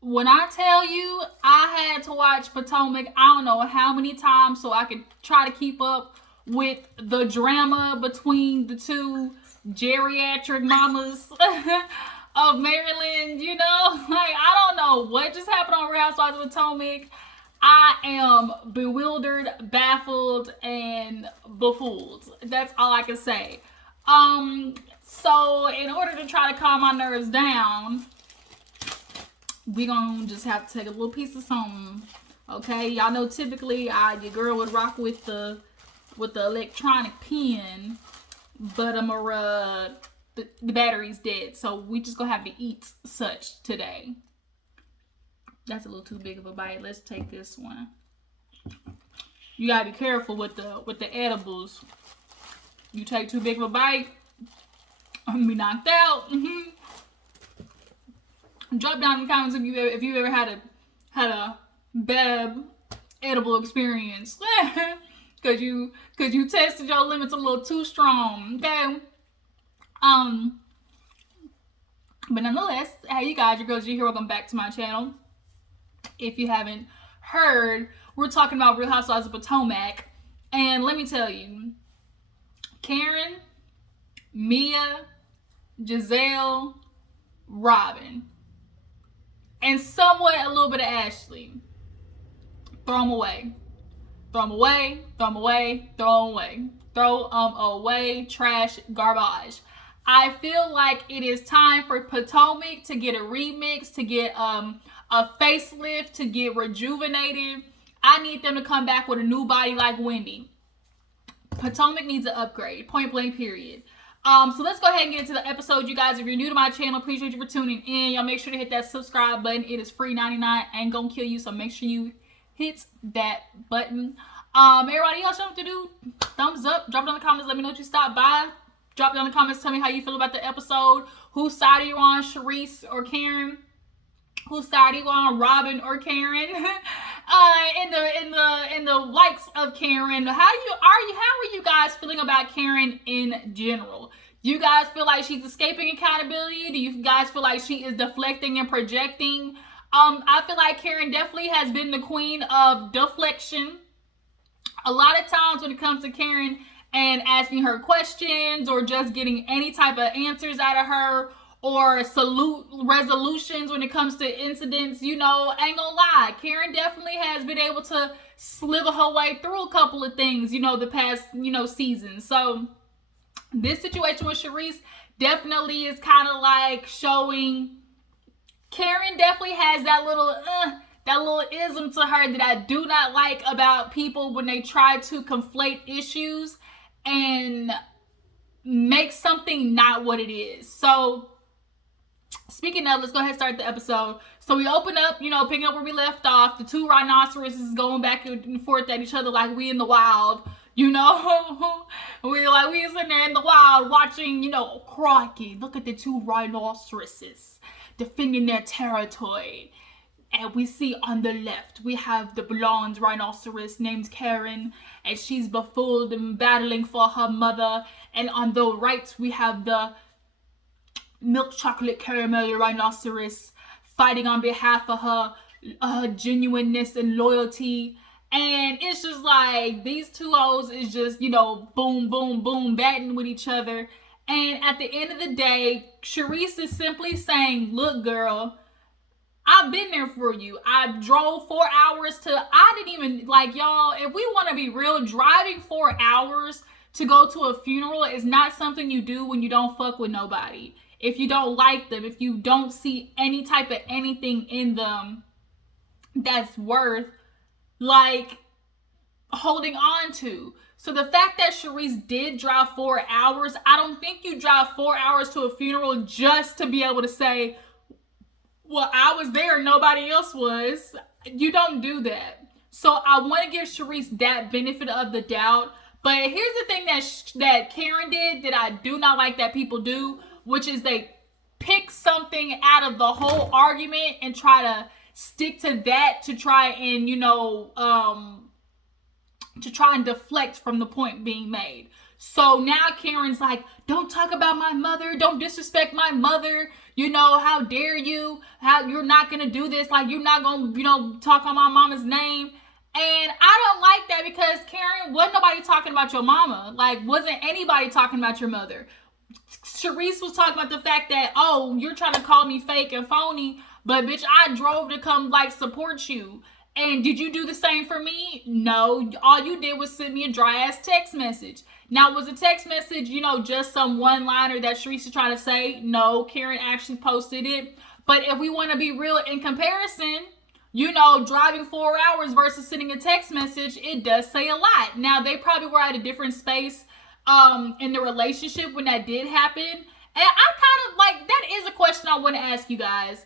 When I tell you I had to watch Potomac, I don't know how many times so I could try to keep up with the drama between the two geriatric mamas of Maryland, you know? Like, I don't know what just happened on Real Housewives of Potomac. I am bewildered, baffled, and befooled. That's all I can say. So in order to try to calm my nerves down, we gonna just have to take a little piece of something. Okay, y'all know typically your girl would rock with the electronic pen, but the battery's dead, so we just gonna have to eat such today. That's a little too big of a bite. Let's take this one. You gotta be careful with the edibles. You take too big of a bite, I'm gonna be knocked out. Drop down in the comments if you ever had a bad edible experience. Cause you tested your limits a little too strong. Okay. But nonetheless, hey you guys, your girl G here. Welcome back to my channel. If you haven't heard, we're talking about Real Housewives of Potomac. And let me tell you, Karen, Mia, Giselle, Robin, and somewhat a little bit of Ashley. Throw them away. Throw them away. Throw them away. Throw them away. Throw them away. Trash. Garbage. I feel like it is time for Potomac to get a remix, to get a facelift, to get rejuvenated. I need them to come back with a new body like Wendy. Potomac needs an upgrade. Point blank, period. So let's go ahead and get into the episode, you guys. If you're new to my channel, appreciate you for tuning in. Y'all make sure to hit that subscribe button. It is free 99. Ain't gonna kill you, so make sure you hit that button. Everybody else, know what to do. Thumbs up. Drop it in the comments. Let me know what you stopped by. Drop it in the comments. Tell me how you feel about the episode. Whose side are you on, Charisse or Karen? Whose side are you on, Robin or Karen? In the likes of Karen, how are you guys feeling about Karen in general? Do you guys feel like she's escaping accountability? Do you guys feel like she is deflecting and projecting? I feel like Karen definitely has been the queen of deflection. A lot of times when it comes to Karen and asking her questions or just getting any type of answers out of her, or resolutions when it comes to incidents, you know, ain't gonna lie, Karen definitely has been able to slither her way through a couple of things, you know, the past, you know, seasons. So this situation with Charisse definitely is kind of like showing Karen definitely has that little ism to her that I do not like about people when they try to conflate issues and make something not what it is. So speaking of, let's go ahead and start the episode. So we open up, you know, picking up where we left off. The two rhinoceroses going back and forth at each other like we in the wild, you know. We sitting there in the wild watching, you know, crikey, look at the two rhinoceroses defending their territory. And we see on the left, we have the blonde rhinoceros named Karen, and she's befooled and battling for her mother. And on the right, we have the milk chocolate caramel rhinoceros fighting on behalf of her genuineness and loyalty. And it's just like these two hoes is just, you know, boom, boom, boom, batting with each other. And at the end of the day, Charisse is simply saying, look, girl, I've been there for you. I drove 4 hours I didn't even, like, y'all, if we want to be real, driving 4 hours to go to a funeral is not something you do when you don't fuck with nobody. If you don't like them, if you don't see any type of anything in them that's worth, like, holding on to. So the fact that Charisse did drive 4 hours, I don't think you drive 4 hours to a funeral just to be able to say, well, I was there, nobody else was. You don't do that. So I want to give Charisse that benefit of the doubt. But here's the thing that Karen did that I do not like that people do, which is they pick something out of the whole argument and try to stick to that to try and, you know, to try and deflect from the point being made. So now Karen's like, don't talk about my mother. Don't disrespect my mother. You know, how dare you? How you're not going to do this. Like, you're not going to, talk on my mama's name. And I don't like that because Karen, wasn't nobody talking about your mama. Like, wasn't anybody talking about your mother. Charisse was talking about the fact that, oh, you're trying to call me fake and phony, but bitch, I drove to come like support you. And did you do the same for me? No. All you did was send me a dry ass text message. Now, was the text message, just some one-liner that Charisse is trying to say? No, Karen actually posted it. But if we want to be real in comparison, driving 4 hours versus sending a text message, it does say a lot. Now, they probably were at a different space in the relationship when that did happen. And I kind of like, that is a question I want to ask you guys.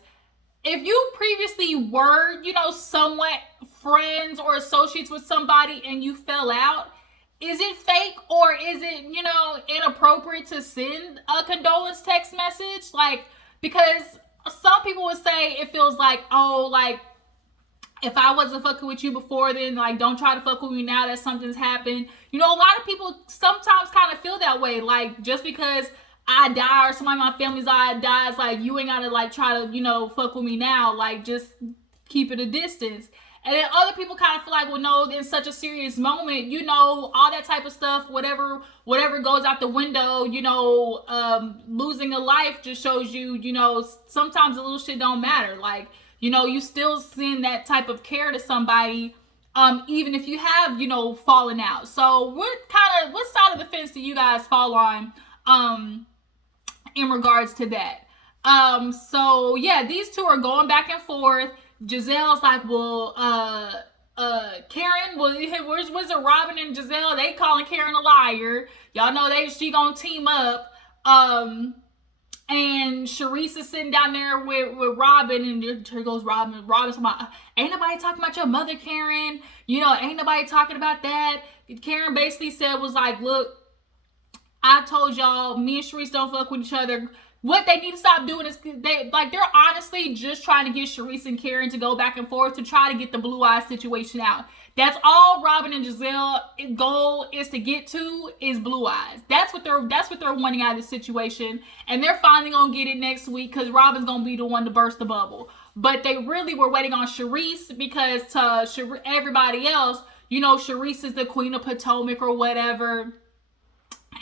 If you previously were, somewhat friends or associates with somebody and you fell out, is it fake or is it, inappropriate to send a condolence text message? Like, because some people would say it feels like, oh, like, if I wasn't fucking with you before, then like, don't try to fuck with me now that something's happened. A lot of people sometimes kind of feel that way. Like, just because I die or somebody in my family's dies, like, you ain't gotta like try to, fuck with me now. Like, just keep it a distance. And then other people kind of feel like, well, no, in such a serious moment, all that type of stuff, whatever goes out the window, losing a life just shows you, sometimes the little shit don't matter. Like, you still send that type of care to somebody, even if you have, fallen out. So what side of the fence do you guys fall on, in regards to that? So yeah, these two are going back and forth. Giselle's like, well, Karen, well, where's it Robin and Giselle? They calling Karen a liar. Y'all know she gonna team up. And Charisse is sitting down there with Robin, and here goes Robin. Robin's talking about, ain't nobody talking about your mother, Karen. Ain't nobody talking about that. Karen basically was like, look, I told y'all, me and Charisse don't fuck with each other. What they need to stop doing is they're honestly just trying to get Charisse and Karen to go back and forth to try to get the blue eye situation out. That's all Robin and Giselle goal is to get to, is blue eyes. That's what they're wanting out of the situation, and they're finally gonna get it next week because Robin's gonna be the one to burst the bubble. But they really were waiting on Charisse because to everybody else, Charisse is the queen of Potomac or whatever,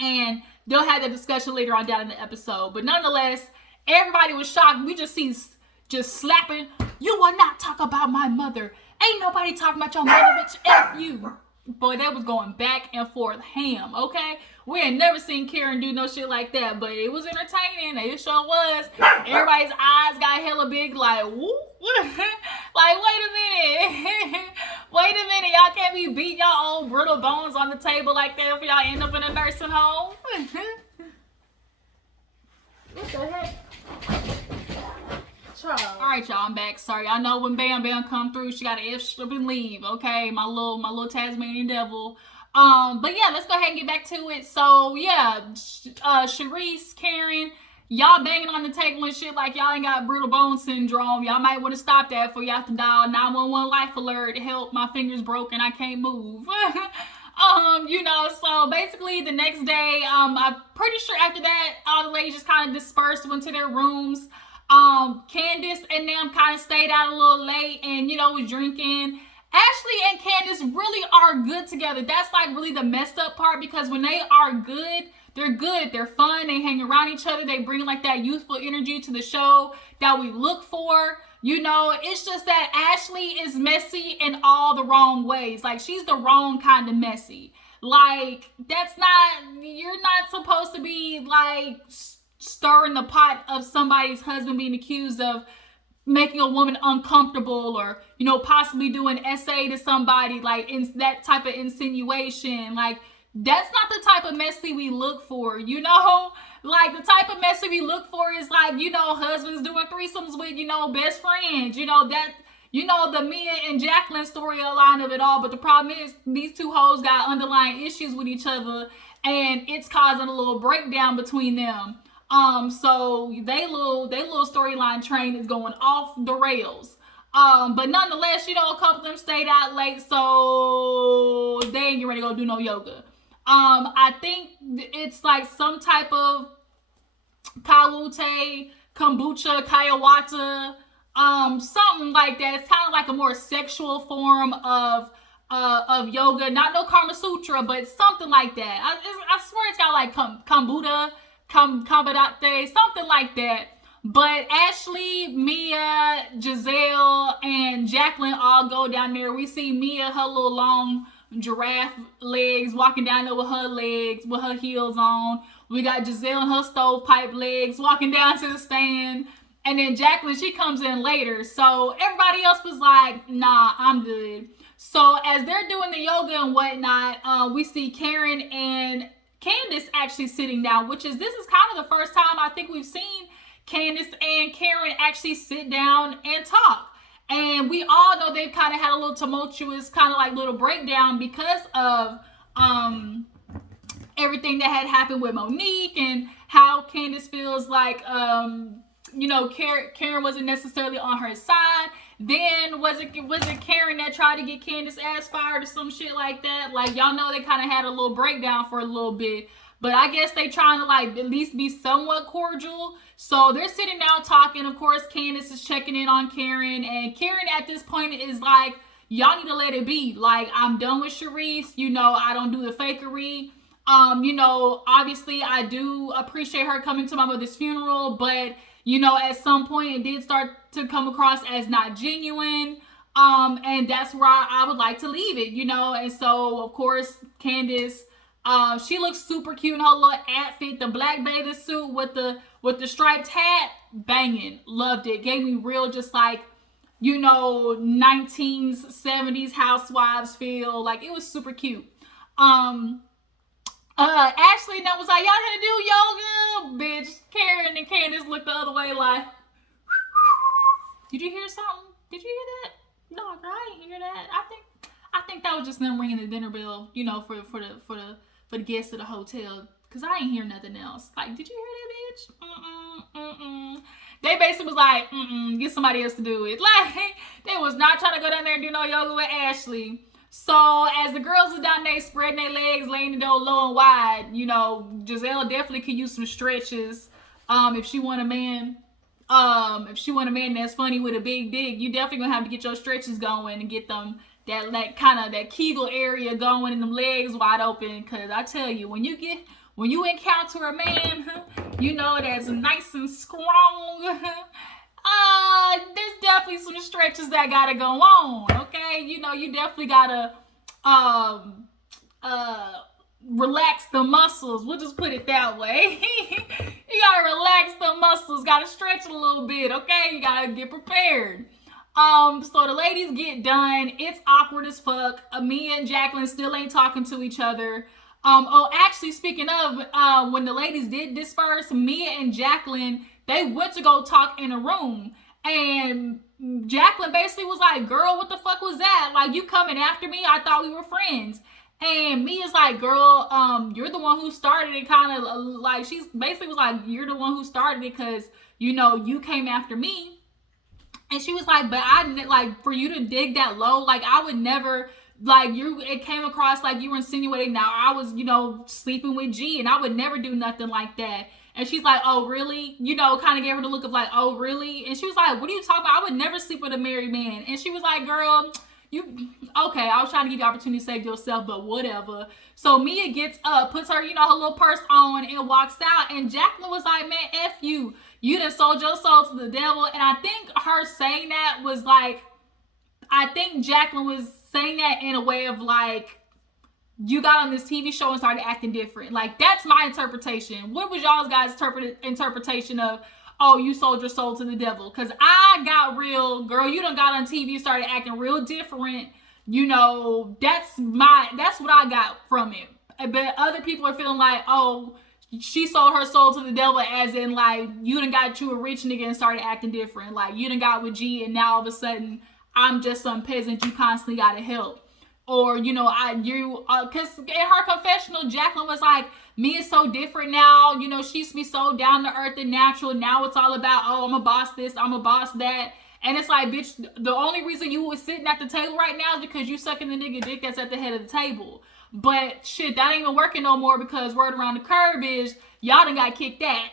and they'll have that discussion later on down in the episode. But nonetheless, everybody was shocked. We just see slapping. You will not talk about my mother. Ain't nobody talking about your mother, bitch. F you. Boy, that was going back and forth ham, okay? We ain't never seen Karen do no shit like that, but it was entertaining. It sure was. Everybody's eyes got hella big, like, whoop. Like, wait a minute. Wait a minute. Y'all can't be beating y'all old brittle bones on the table like that if y'all end up in a nursing home. What the heck? Alright, y'all, I'm back. Sorry, I know when Bam Bam come through, she gotta F-strip and leave, okay? My little Tasmanian devil. But yeah, let's go ahead and get back to it. So yeah, Charisse, Karen, y'all banging on the table and shit like y'all ain't got brittle bone syndrome. Y'all might want to stop that before you have to dial 911 life alert. Help, my finger's broken, I can't move. So basically the next day, I'm pretty sure after that, all the ladies just kind of dispersed, went to their rooms. Candace and them kind of stayed out a little late and, was drinking. Ashley and Candace really are good together. That's like really the messed up part, because when they are good, they're good. They're fun. They hang around each other. They bring like that youthful energy to the show that we look for. It's just that Ashley is messy in all the wrong ways. Like, she's the wrong kind of messy. Like, you're not supposed to be like stirring the pot of somebody's husband being accused of making a woman uncomfortable, or possibly do an essay to somebody, like in that type of insinuation. Like, that's not the type of messy we look for. Like, the type of messy we look for is like, husbands doing threesomes with best friends, the Mia and Jacqueline storyline of it all. But the problem is these two hoes got underlying issues with each other, and it's causing a little breakdown between them. So they little storyline train is going off the rails. But nonetheless, a couple of them stayed out late, so they ain't ready to go do no yoga. I think it's like some type of Kawute, kombucha, kayawata, something like that. It's kind of like a more sexual form of yoga. Not no Kama Sutra, but something like that. I swear it's got like kombucha, kambadate, something like that. But Ashley, Mia, Giselle, and Jacqueline all go down there. We see Mia, her little long giraffe legs, walking down there with her legs, with her heels on. We got Giselle and her stovepipe legs walking down to the stand. And then Jacqueline, she comes in later. So everybody else was like, nah, I'm good. So as they're doing the yoga and whatnot, we see Karen and Candace actually sitting down, this is kind of the first time I think we've seen Candace and Karen actually sit down and talk. And we all know they've kind of had a little tumultuous kind of like little breakdown because of everything that had happened with Monique and how Candace feels like Karen wasn't necessarily on her side. Then was it Karen that tried to get Candace ass fired or some shit like that? Like, y'all know they kind of had a little breakdown for a little bit. But I guess they trying to like at least be somewhat cordial. So they're sitting down talking. Of course, Candace is checking in on Karen. And Karen at this point is like, y'all need to let it be. Like, I'm done with Charisse. I don't do the fakery. Obviously I do appreciate her coming to my mother's funeral. But, at some point it did start to come across as not genuine. And that's where I would like to leave it, And so, of course, Candace... she looks super cute in her little outfit, the black bathing suit with the striped hat, banging, loved it. Gave me real just like, 1970s Housewives feel. Like, it was super cute. Ashley and I was like, y'all gonna do yoga? Bitch, Karen and Candace looked the other way like, did you hear something? Did you hear that? No, girl, I didn't hear that. I think that was just them ringing the dinner bell, for the guests of the hotel, because I ain't hear nothing else. Like, did you hear that, bitch? They basically was like, get somebody else to do it. Like, they was not trying to go down there and do no yoga with Ashley. So, as the girls are down there spreading their legs, laying the door low and wide, Giselle definitely could use some stretches. If she want a man that's funny with a big dick, you definitely gonna have to get your stretches going and get them that kind of that Kegel area going and them legs wide open. Cause I tell you, when you encounter a man, that's nice and strong, there's definitely some stretches that gotta go on. Okay, you definitely gotta relax the muscles. We'll just put it that way. You gotta relax the muscles, gotta stretch a little bit. Okay, you gotta get prepared. So the ladies get done. It's awkward as fuck. Mia and Jacqueline still ain't talking to each other. Actually, speaking of, when the ladies did disperse, Mia and Jacqueline, they went to go talk in a room. And Jacqueline basically was like, girl, what the fuck was that? Like, you coming after me? I thought we were friends. And Mia's like, girl, you're the one who started it, kind of like, she's basically was like, you're the one who started it because, you came after me. And she was like, but for you to dig that low, like, I would never, like, it came across like you were insinuating now I was, sleeping with G, and I would never do nothing like that. And she's like, oh, really? Kind of gave her the look of like, oh, really? And she was like, what are you talking about? I would never sleep with a married man. And she was like, girl, okay, I was trying to give you opportunity to save yourself, but whatever. So Mia gets up, puts her, her little purse on and walks out. And Jacqueline was like, man, F you. You done sold your soul to the devil. And I think her saying that was like, I think Jacqueline was saying that in a way of like, you got on this TV show and started acting different. Like, that's my interpretation. What was y'all's guys' interpretation of, oh, you sold your soul to the devil? Because I got real, girl, you done got on TV and started acting real different. That's what I got from it. But other people are feeling like, oh, she sold her soul to the devil, as in like, you done got you a rich nigga and started acting different. Like, you done got with G and now all of a sudden I'm just some peasant you constantly gotta help. Or, cause in her confessional, Jacqueline was like, me is so different now. She used to be so down to earth and natural. Now it's all about, oh, I'm a boss this, I'm a boss that. And it's like, bitch, the only reason you was sitting at the table right now is because you sucking the nigga dick that's at the head of the table. But shit, that ain't even working no more because word around the curb is y'all done got kicked out.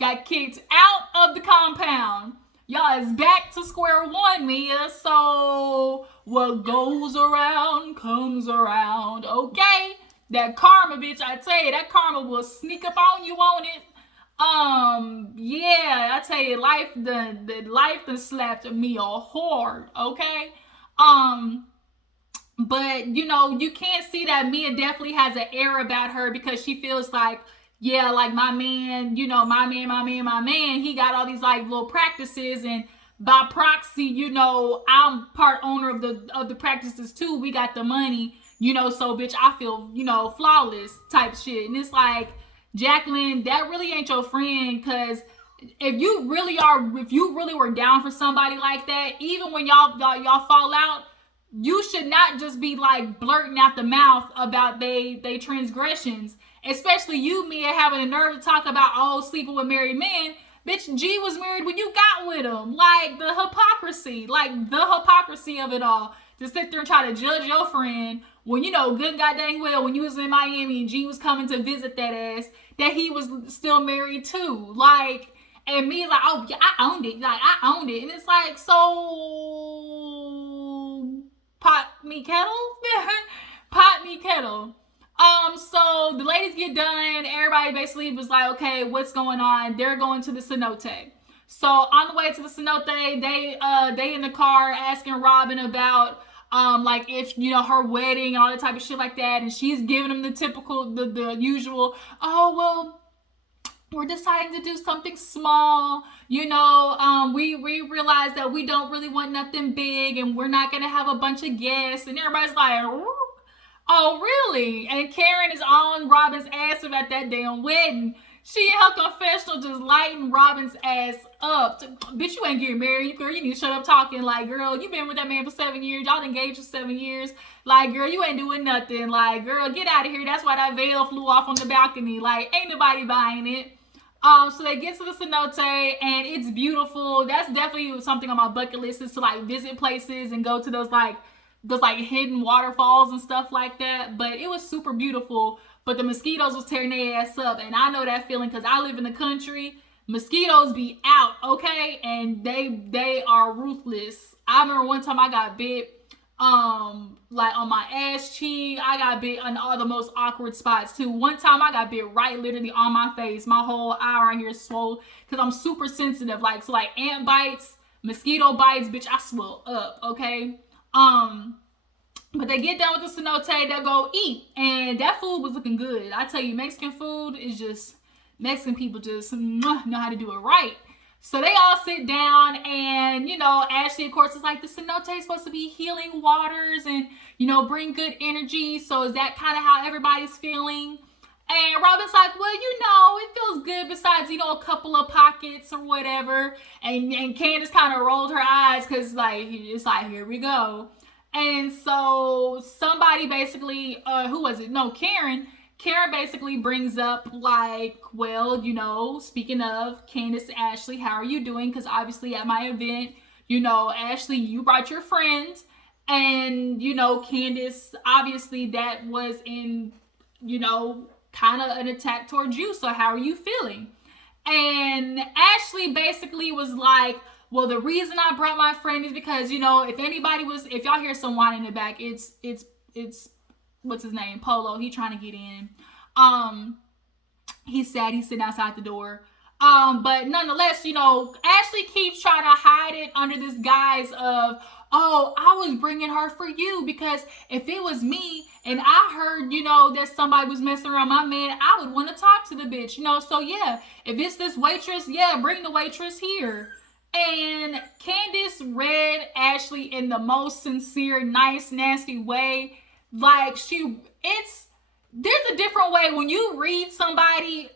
Got kicked out of the compound. Y'all is back to square one, Mia. So what goes around comes around, okay? That karma, bitch, I tell you, that karma will sneak up on you on it. Yeah, I tell you, life done slapped me all hard, okay? But you know, you can't see that Mia definitely has an air about her because she feels like, yeah, like my man, you know, my man, he got all these like little practices, and by proxy, you know, I'm part owner of the practices too. We got the money, you know, so bitch, I feel, you know, flawless type shit. And it's like, Jacqueline, that really ain't your friend, because if you really were down for somebody like that, even when y'all fall out, you should not just be like blurting out the mouth about they transgressions. Especially you, Mia, having the nerve to talk about sleeping with married men. Bitch, G was married when you got with him. Like the hypocrisy of it all. To sit there and try to judge your friend when you know good goddamn well when you was in Miami and G was coming to visit that ass, that he was still married too. Like, and me like, oh yeah, I owned it. Like I owned it. And it's like, so pot me kettle? Pot me kettle. So the ladies get done. Everybody basically was like, okay, what's going on? They're going to the cenote. So on the way to the cenote, they in the car asking Robin about like if you know her wedding and all that type of shit like that, and she's giving them the typical the usual, oh well, we're deciding to do something small, you know, we realize that we don't really want nothing big, and we're not gonna have a bunch of guests, and everybody's like, oh really? And Karen is on Robin's ass about that damn wedding. She in her confessional just lighting Robin's ass up. Bitch, you ain't getting married, girl. You need to shut up talking. Like, girl, you been with that man for 7 years. Y'all engaged for 7 years. Like, girl, you ain't doing nothing. Like, girl, get out of here. That's why that veil flew off on the balcony. Like, ain't nobody buying it. So they get to the cenote and it's beautiful. That's definitely something on my bucket list, is to like visit places and go to those hidden waterfalls and stuff like that. But it was super beautiful. But the mosquitoes was tearing their ass up, and I know that feeling because I live in the country. Mosquitoes be out, okay, and they are ruthless. I remember one time I got bit, like on my ass cheek. I got bit on all the most awkward spots too. One time I got bit right literally on my face. My whole eye right here is swollen because I'm super sensitive. Like, so like ant bites, mosquito bites, bitch, I swell up, okay. But they get done with the cenote, they'll go eat, and that food was looking good. I tell you, Mexican food is just, Mexican people just know how to do it right. So they all sit down, and you know, Ashley of course is like, the cenote is supposed to be healing waters and you know, bring good energy. So is that kind of how everybody's feeling? And Robin's like, well, you know, it feels good besides, you know, a couple of pockets or whatever. And Candace kind of rolled her eyes because like, it's like, here we go. And so somebody basically, who was it? No, Karen basically brings up like, well, you know, speaking of Candace and Ashley, how are you doing? Because obviously at my event, you know, Ashley, you brought your friends, and, you know, Candace, obviously that was in, you know, kind of an attack towards you. So how are you feeling? And Ashley basically was like, well, the reason I brought my friend is because, you know, if y'all hear some whine in the back, it's what's his name? Polo. He trying to get in. He's sad. He's sitting outside the door. But nonetheless, you know, Ashley keeps trying to hide it under this guise of, oh, I was bringing her for you because if it was me and I heard, you know, that somebody was messing around my man, I would want to talk to the bitch, you know. So yeah, if it's this waitress, yeah, bring the waitress here. And Candace read Ashley in the most sincere, nice, nasty way. Like there's a different way when you read somebody,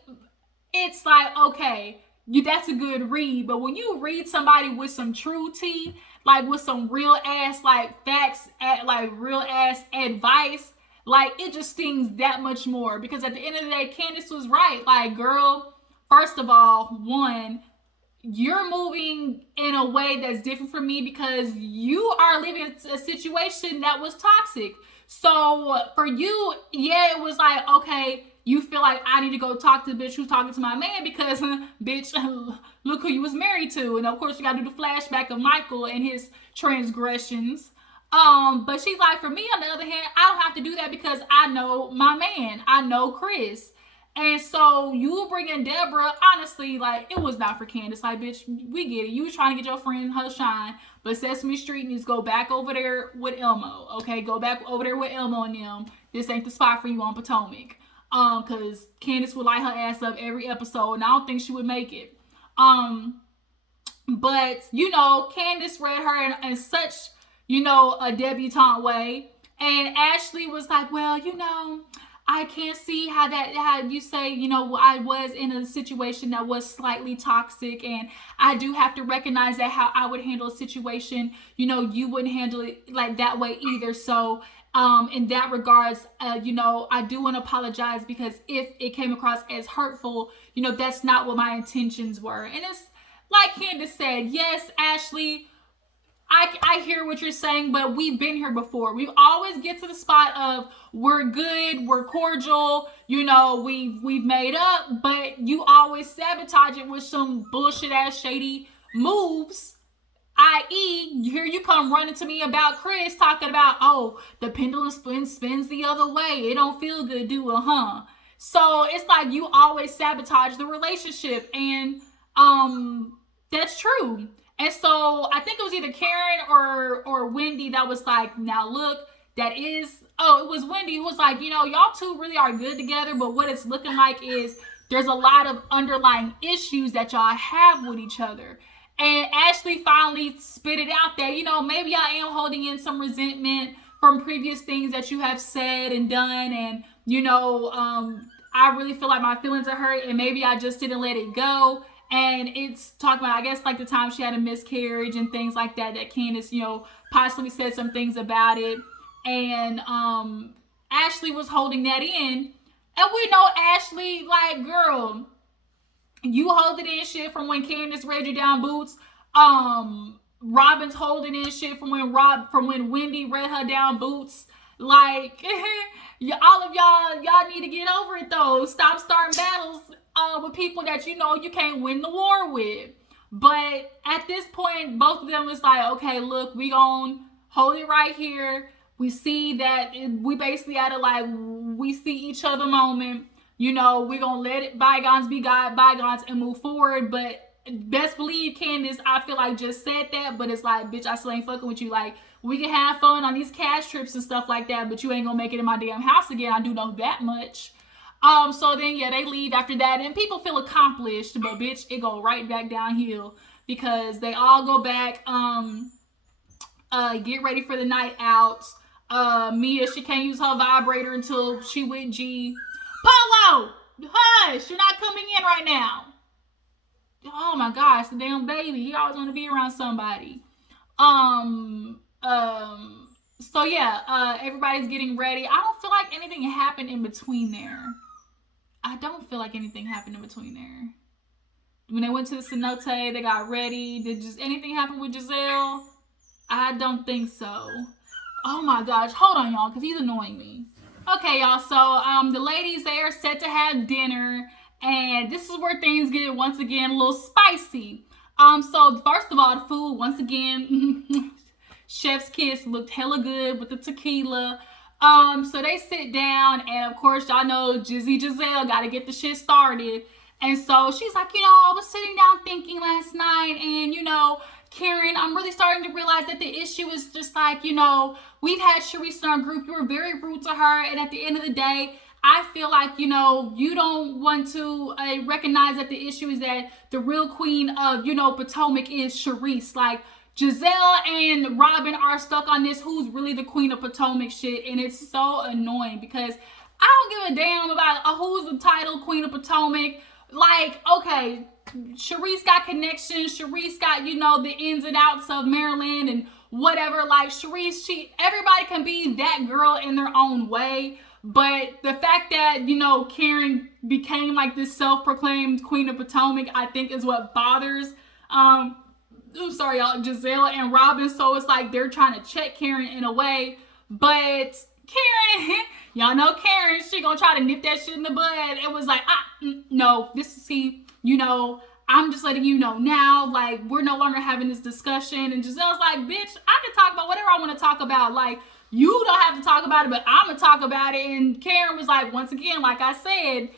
it's like, okay, that's a good read. But when you read somebody with some true tea, like with some real ass, like facts, like real ass advice, like it just stings that much more. Because at the end of the day, Candace was right. Like, girl, first of all, one, you're moving in a way that's different from me because you are living a situation that was toxic. So for you, yeah, it was like, okay, you feel like I need to go talk to the bitch who's talking to my man because, bitch, look who you was married to. And of course, we got to do the flashback of Michael and his transgressions. But she's like, for me, on the other hand, I don't have to do that because I know my man. I know Chris. And so you bringing Deborah, honestly, like, it was not for Candace. Like, bitch, we get it. You was trying to get your friend her shine, but Sesame Street needs to go back over there with Elmo, okay? Go back over there with Elmo and them. This ain't the spot for you on Potomac. Because Candace would light her ass up every episode, and I don't think she would make it. But, you know, Candace read her in such, you know, a debutante way. And Ashley was like, well, you know, I can't see how you say, you know, I was in a situation that was slightly toxic, and I do have to recognize that how I would handle a situation, you know, you wouldn't handle it like that way either. So in that regards, you know, I do want to apologize because if it came across as hurtful, you know, that's not what my intentions were. And it's like Candace said, yes, Ashley, I hear what you're saying, but we've been here before. We always get to the spot of we're good, we're cordial, you know, we've made up, but you always sabotage it with some bullshit ass shady moves. I.e., here you come running to me about Chris, talking about, oh, the pendulum spins the other way. It don't feel good, do it, huh? So it's like you always sabotage the relationship, and that's true. And so I think it was either Karen or Wendy that was like, now look, it was Wendy who was like, you know, y'all two really are good together, but what it's looking like is there's a lot of underlying issues that y'all have with each other. And Ashley finally spit it out there. You know, maybe I am holding in some resentment from previous things that you have said and done. And, you know, I really feel like my feelings are hurt and maybe I just didn't let it go. And it's talking about, I guess, like the time she had a miscarriage and things like that, that Candace, you know, possibly said some things about it. And Ashley was holding that in. And we know Ashley, like, girl, you holding in shit from when Candace read you down boots. Robin's holding in shit from when Wendy read her down boots. Like, all of y'all need to get over it though. Stop starting battles with people that you know you can't win the war with. But at this point, both of them was like, okay, look, we gon' hold it right here. We see that we basically had we see each other moment. You know, we're gonna let it bygones be bygones and move forward. But best believe Candace, I feel like just said that, but it's like, bitch, I still ain't fucking with you. Like, we can have fun on these cash trips and stuff like that, but you ain't gonna make it in my damn house again. I do know that much. So then, yeah, they leave after that, and people feel accomplished, but bitch, it go right back downhill because they all go back, get ready for the night out. Mia, she can't use her vibrator until she with G. Polo, hush, you're not coming in right now. Oh my gosh, the damn baby, he always want to be around somebody. So yeah, everybody's getting ready. I don't feel like anything happened in between there. When they went to the cenote, they got ready. Did just anything happen with Giselle? I don't think so. Oh my gosh, hold on y'all, because he's annoying me. Okay y'all, so the ladies, they are set to have dinner, and this is where things get once again a little spicy. So first of all, the food, once again, chef's kiss, looked hella good with the tequila. So they sit down, and of course, y'all know Giselle got to get the shit started. And so she's like, you know, I was sitting down thinking last night, and you know, Karen, I'm really starting to realize that the issue is just like, you know, we've had Charisse in our group. You were very rude to her, and at the end of the day, I feel like, you know, you don't want to recognize that the issue is that the real queen of, you know, Potomac is Charisse. Like, Giselle and Robin are stuck on this who's really the queen of Potomac shit, and it's so annoying because I don't give a damn about who's the title queen of Potomac. Like, okay, Charisse got connections. Charisse got, you know, the ins and outs of Maryland and whatever. Like, Charisse, everybody can be that girl in their own way. But the fact that, you know, Karen became like this self-proclaimed queen of Potomac, I think is what bothers, Giselle and Robin. So it's like they're trying to check Karen in a way. But Karen, y'all know Karen, she gonna try to nip that shit in the bud. It was like, no, this is, see, you know, I'm just letting you know now, like, we're no longer having this discussion. And Giselle's like, bitch, I can talk about whatever I want to talk about. Like, you don't have to talk about it, but I'm going to talk about it. And Karen was like, once again, like I said,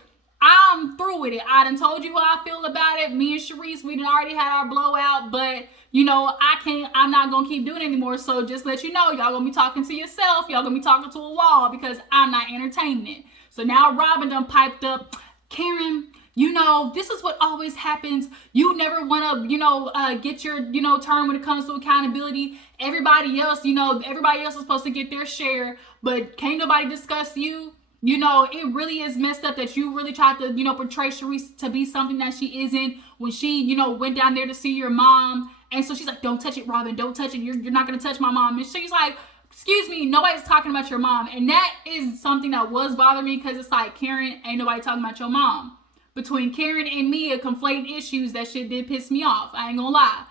I'm through with it. I done told you how I feel about it. Me and Charisse, we done already had our blowout, but you know, I'm not going to keep doing it anymore. So just let you know, y'all going to be talking to yourself. Y'all going to be talking to a wall because I'm not entertaining it. So now Robin done piped up, Karen, you know, this is what always happens. You never want to, you know, get your, you know, turn when it comes to accountability. Everybody else, you know, everybody else is supposed to get their share, but can't nobody discuss you. You know, it really is messed up that you really tried to, you know, portray Charisse to be something that she isn't when she, you know, went down there to see your mom. And so she's like, don't touch it, Robin. Don't touch it. You're not going to touch my mom. And she's like, excuse me, nobody's talking about your mom. And that is something that was bothering me because it's like, Karen, ain't nobody talking about your mom. Between Karen and Mia conflating issues, that shit did piss me off. I ain't gonna lie.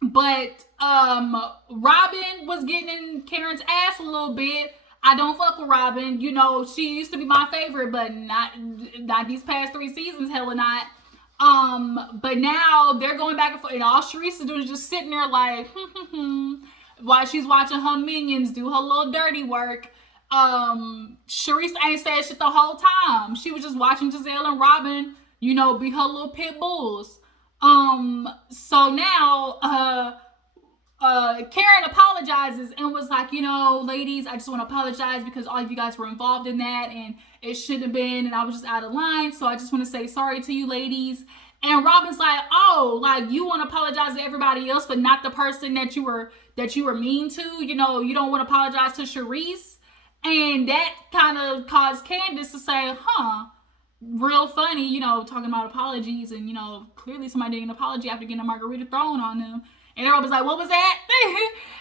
But Robin was getting in Karen's ass a little bit. I don't fuck with Robin. You know, she used to be my favorite, but not these past 3 seasons, hella not. But now they're going back and forth, and all Charisse is doing is just sitting there like, while she's watching her minions do her little dirty work. Charisse ain't said shit the whole time. She was just watching Giselle and Robin, you know, be her little pit bulls. So now, Karen apologizes and was like, you know, ladies, I just want to apologize because all of you guys were involved in that and it shouldn't have been, and I was just out of line. So I just want to say sorry to you ladies. And Robin's like, oh, like you want to apologize to everybody else, but not the person that you were mean to. You know, you don't want to apologize to Charisse. And that kind of caused Candace to say, real funny, you know, talking about apologies. And, you know, clearly somebody did an apology after getting a margarita thrown on them. And everyone was like, what was that?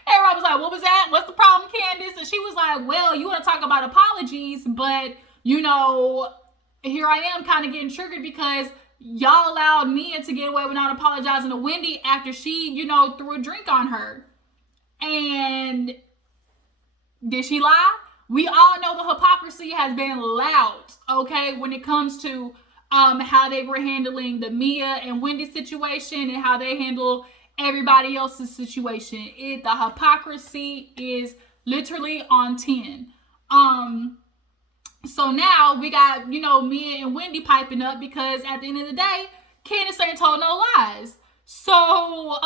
Everyone was like, what was that? What's the problem, Candace? And she was like, well, you want to talk about apologies, but, you know, here I am kind of getting triggered because y'all allowed Mia to get away without apologizing to Wendy after she, you know, threw a drink on her. And did she lie? We all know the hypocrisy has been loud, okay, when it comes to how they were handling the Mia and Wendy situation and how they handle everybody else's situation. The hypocrisy is literally on 10. So now we got, you know, Mia and Wendy piping up because at the end of the day, Candace ain't told no lies. So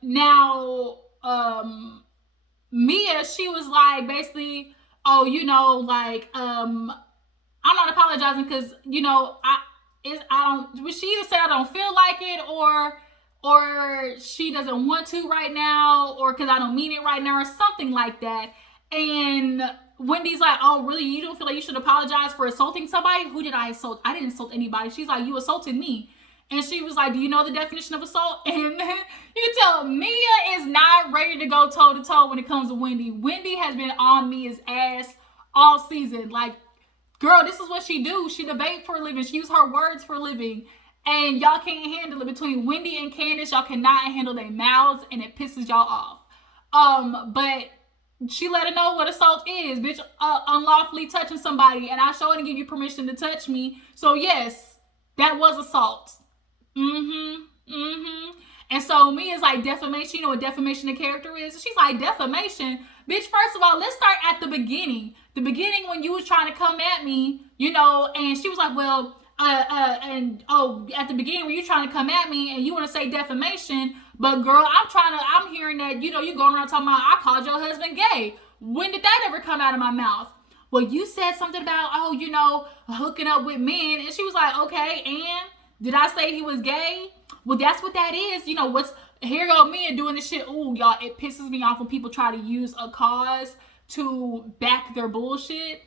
now Mia, she was like basically, oh, you know, like I'm not apologizing because, you know, she either said I don't feel like it or she doesn't want to right now, or because I don't mean it right now, or something like that. And Wendy's like, oh, really? You don't feel like you should apologize for assaulting somebody? Who did I assault? I didn't assault anybody. She's like, you assaulted me. And she was like, do you know the definition of assault? And you can tell Mia is not ready to go toe to toe when it comes to Wendy. Wendy has been on Mia's ass all season. Like, girl, this is what she do. She debate for a living. She use her words for a living. And y'all can't handle it. Between Wendy and Candace, y'all cannot handle their mouths, and it pisses y'all off. But she let her know what assault is, bitch. Unlawfully touching somebody, and I sure didn't give you permission to touch me. So yes, that was assault. And so Mia's like, defamation. You know what defamation of character is? She's like, defamation, bitch. First of all, let's start at the beginning. The beginning when you was trying to come at me, you know, and she was like, well. At the beginning when you trying to come at me and you want to say defamation, but girl, I'm hearing that, you know, you going around talking about I called your husband gay. When did that ever come out of my mouth? Well, you said something about, oh, you know, hooking up with men. And she was like, okay, and did I say he was gay? Well, that's what that is. You know, here go me and doing this shit. Ooh, y'all, it pisses me off when people try to use a cause to back their bullshit.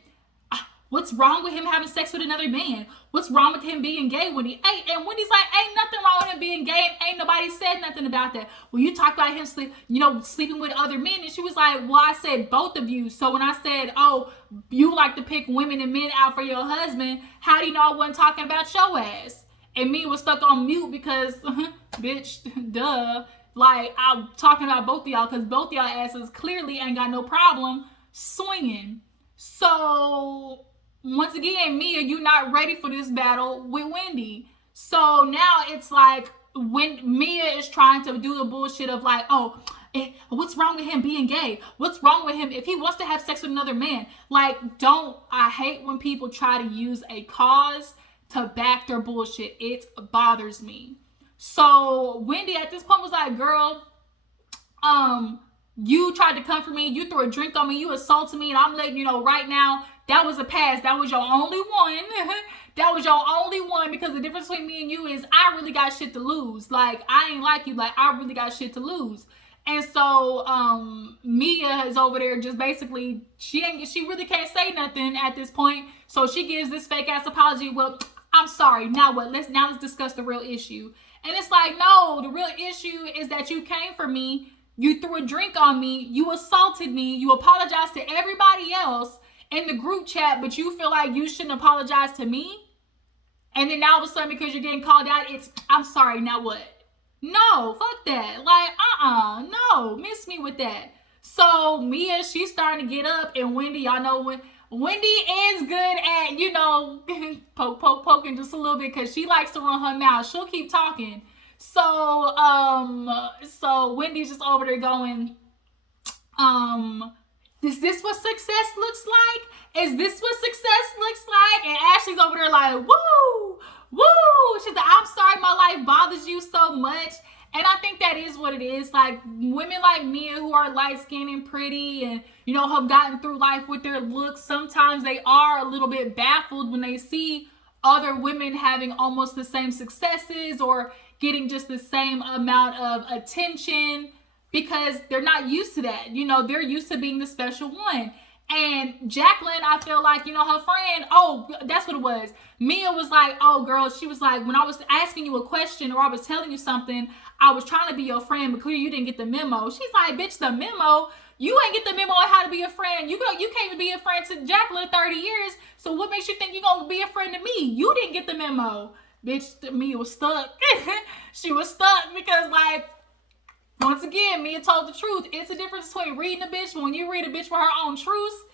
What's wrong with him having sex with another man? What's wrong with him being gay, Wendy? And Wendy's like, ain't nothing wrong with him being gay, and ain't nobody said nothing about that. Well, you talked about him sleeping with other men, and she was like, well, I said both of you. So when I said, oh, you like to pick women and men out for your husband, how do you know I wasn't talking about your ass? And me was stuck on mute because, bitch, duh. Like, I'm talking about both of y'all because both of y'all asses clearly ain't got no problem swinging. So once again, Mia, you're not ready for this battle with Wendy. So now it's like when Mia is trying to do the bullshit of like, oh, what's wrong with him being gay? What's wrong with him if he wants to have sex with another man? Like, I hate when people try to use a cause to back their bullshit. It bothers me. So Wendy at this point was like, girl, you tried to come for me, you threw a drink on me, you assaulted me, and I'm letting you know right now, that was a pass. That was your only one. That was your only one, because the difference between me and you is I really got shit to lose. Like, I ain't like you. Like, I really got shit to lose. And so Mia is over there just basically, she really can't say nothing at this point. So she gives this fake ass apology. Well, I'm sorry. Now what? Let's discuss the real issue. And it's like, no, the real issue is that you came for me. You threw a drink on me. You assaulted me. You apologized to everybody else in the group chat, but you feel like you shouldn't apologize to me. And then now all of a sudden, because you're getting called out, it's, I'm sorry, now what? No, fuck that. Like, no, miss me with that. So Mia, she's starting to get up, and Wendy, y'all know when Wendy is good at, you know, poking just a little bit, because she likes to run her mouth. She'll keep talking. So, so Wendy's just over there going, is this what success looks like? Is this what success looks like? And Ashley's over there like, woo, woo. She's like, I'm sorry my life bothers you so much. And I think that is what it is. Like, women like Mia who are light-skinned and pretty and, you know, have gotten through life with their looks, sometimes they are a little bit baffled when they see other women having almost the same successes or getting just the same amount of attention, because they're not used to that. You know, they're used to being the special one. And Jacqueline, I feel like, you know, her friend, oh, that's what it was. Mia was like, oh, girl, she was like, when I was asking you a question or I was telling you something, I was trying to be your friend, but clearly you didn't get the memo. She's like, bitch, the memo? You ain't get the memo on how to be a friend. You can't even be a friend to Jacqueline 30 years. So what makes you think you're going to be a friend to me? You didn't get the memo. Bitch, Mia was stuck. She was stuck because, like, once again, Mia told the truth. It's a difference between reading a bitch. When you read a bitch for her own truth,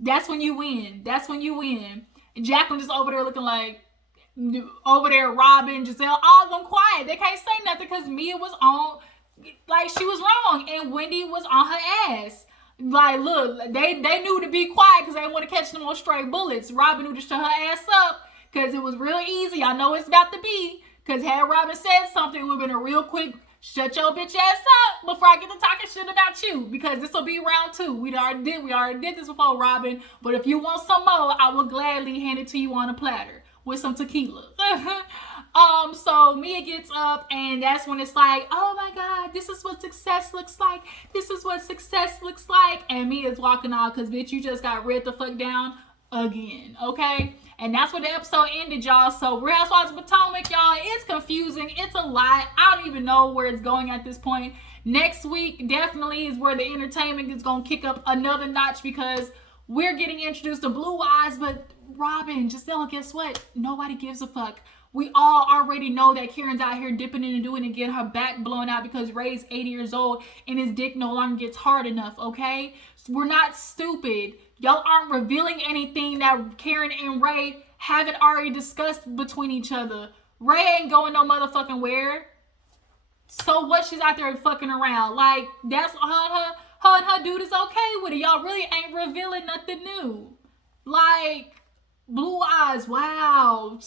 that's when you win. That's when you win. And Jacqueline just over there looking like, over there, Robin, Giselle, all of them quiet. They can't say nothing because Mia was on, like, she was wrong. And Wendy was on her ass. Like, look, they knew to be quiet because they didn't want to catch no more stray bullets. Robin knew to shut her ass up because it was real easy. I know it's about to be. Because had Robin said something, it would have been a real quick, shut your bitch ass up before I get to talking shit about you, because this will be round 2. We already did this before, Robin. But if you want some more, I will gladly hand it to you on a platter with some tequila. So Mia gets up, and that's when it's like, oh my God, this is what success looks like. This is what success looks like. And Mia's walking off because, bitch, you just got read the fuck down again, okay? And that's where the episode ended, y'all. So Real Housewives of Potomac, y'all, it's confusing. It's a lot. I don't even know where it's going at this point. Next week definitely is where the entertainment is going to kick up another notch, because we're getting introduced to Blue Eyes. But Robin, Giselle, guess what? Nobody gives a fuck. We all already know that Karen's out here dipping in and doing and getting her back blown out because Ray's 80 years old and his dick no longer gets hard enough, okay? So we're not stupid. Y'all aren't revealing anything that Karen and Ray haven't already discussed between each other. Ray ain't going no motherfucking where. So what? She's out there fucking around. Like, that's her and her dude is okay with it. Y'all really ain't revealing nothing new. Like, Blue Eyes, wow.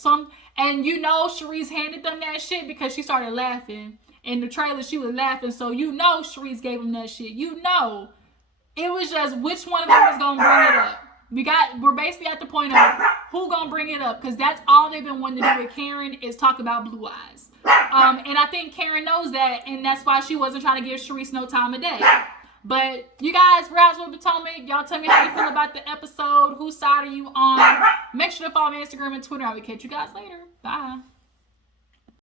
And you know Charisse handed them that shit because she started laughing. In the trailer, she was laughing. So you know Charisse gave them that shit. You know. It was just which one of them is going to bring it up. We're basically at the point of who going to bring it up, because that's all they've been wanting to do with Karen is talk about Blue Eyes. And I think Karen knows that, and that's why she wasn't trying to give Charisse no time of day. But you guys, Real Housewives of Potomac, y'all tell me how you feel about the episode. Whose side are you on? Make sure to follow me on Instagram and Twitter. I will catch you guys later. Bye.